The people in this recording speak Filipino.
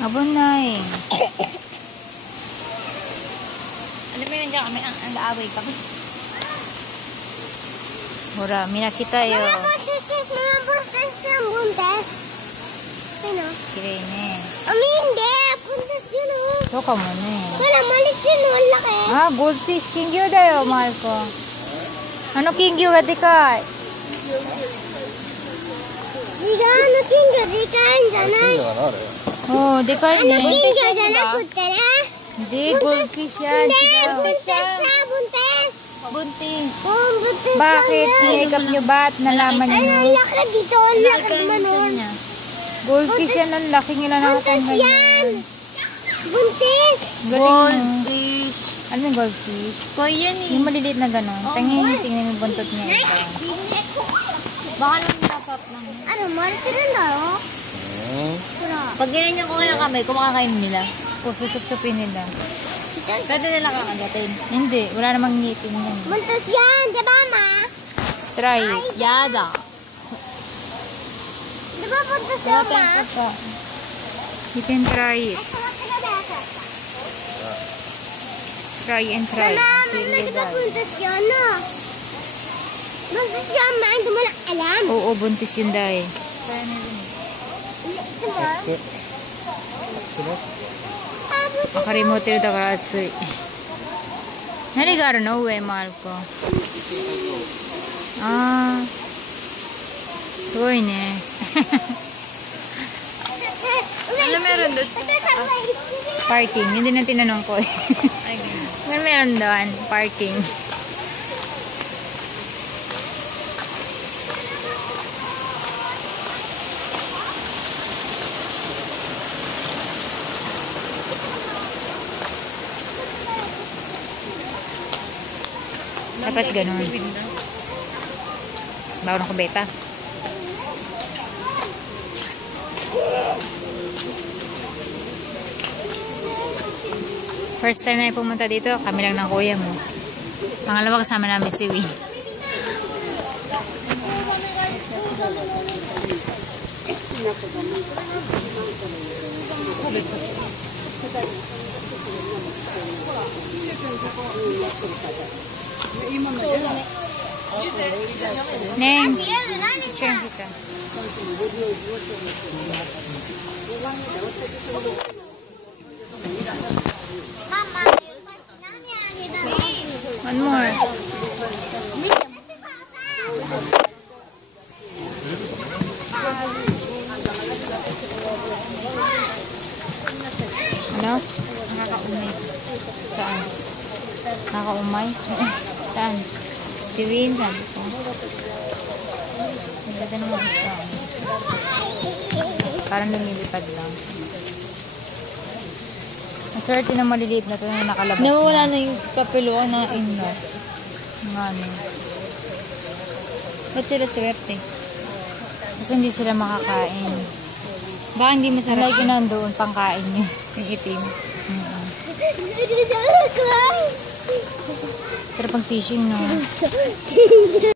Abunay. Ano ba yun dyan kami? Ang laaway kami. Mura, minakita yun. Mga buntis yung buntis. Ano? Kirene. Hindi. Buntis yun o. So, kamo na eh. Wala, malit yun o. Laki. Ah, goldfish. Kingyo dayo, mahal ko. Ano kingyo gati ka? Di ka, ano kingyo? Di ka, andyanay. Oh, di ka Ano rin. kingyo? Andyanay, kutara. Hindi, goldfish yan. Hindi, Sigaw. buntis siya, buntis. Buntis. Oh, buntis Bakit? siya. Sinigap nyo ba at nalaman Ay, nyo? ang laki dito. Ang laki naman nun. Goldfish yan. Ang laki nila nakatanggal Buntis yan. Buntis. Goldfish. Ano yung goldfish? Kaya yan Yung maliliit na gano'n. Tingnan yung buntot niya. Baka naman dapat lang. Ano, malit rin na o. Pag ganyan ko nga kamay, kumakain nila. Pususup-supin nila. Pwede nila kakagatin. Hindi. Wala namang ngipin yan. Buntis yan, di ba ma? Try it. Yada. Di ba buntis yan ma? You can try it. Try and try. Mama, Till mama, you di ba die. buntis yan no? Buntis yan ma, hindi mo lang alam. Oo, buntis yun dahil. Di ba? Akarimuti rin ako atsui. Naligaru no uwe, mahal ko. Ah. Sugoy ne. Ano meron doon? Parking. Yun din ang tinanong ko. Ano meron doon? Parking. Dapat ganun. Bago ng kubeta. First time na pumunta dito, kami lang ng kuya mo. Pangalawa kasama namin si Win. Neng, picture kita. Mama, One more. Ano? Nakakaumay. Saan? Nakakaumay? Saan? Si Win, sabi ko. Ang ganda naman isa. Parang lumilipad lang. Maswerte na maliliit na ito na nakalabas Nawala na. na yung kapiluan ng inno. Nga ano. Ba't sila swerte? Kasi hindi sila makakain. Baka hindi masarap. Like yun nandoon, pangkain niya. Yung itim. Sarap ang fishing, no?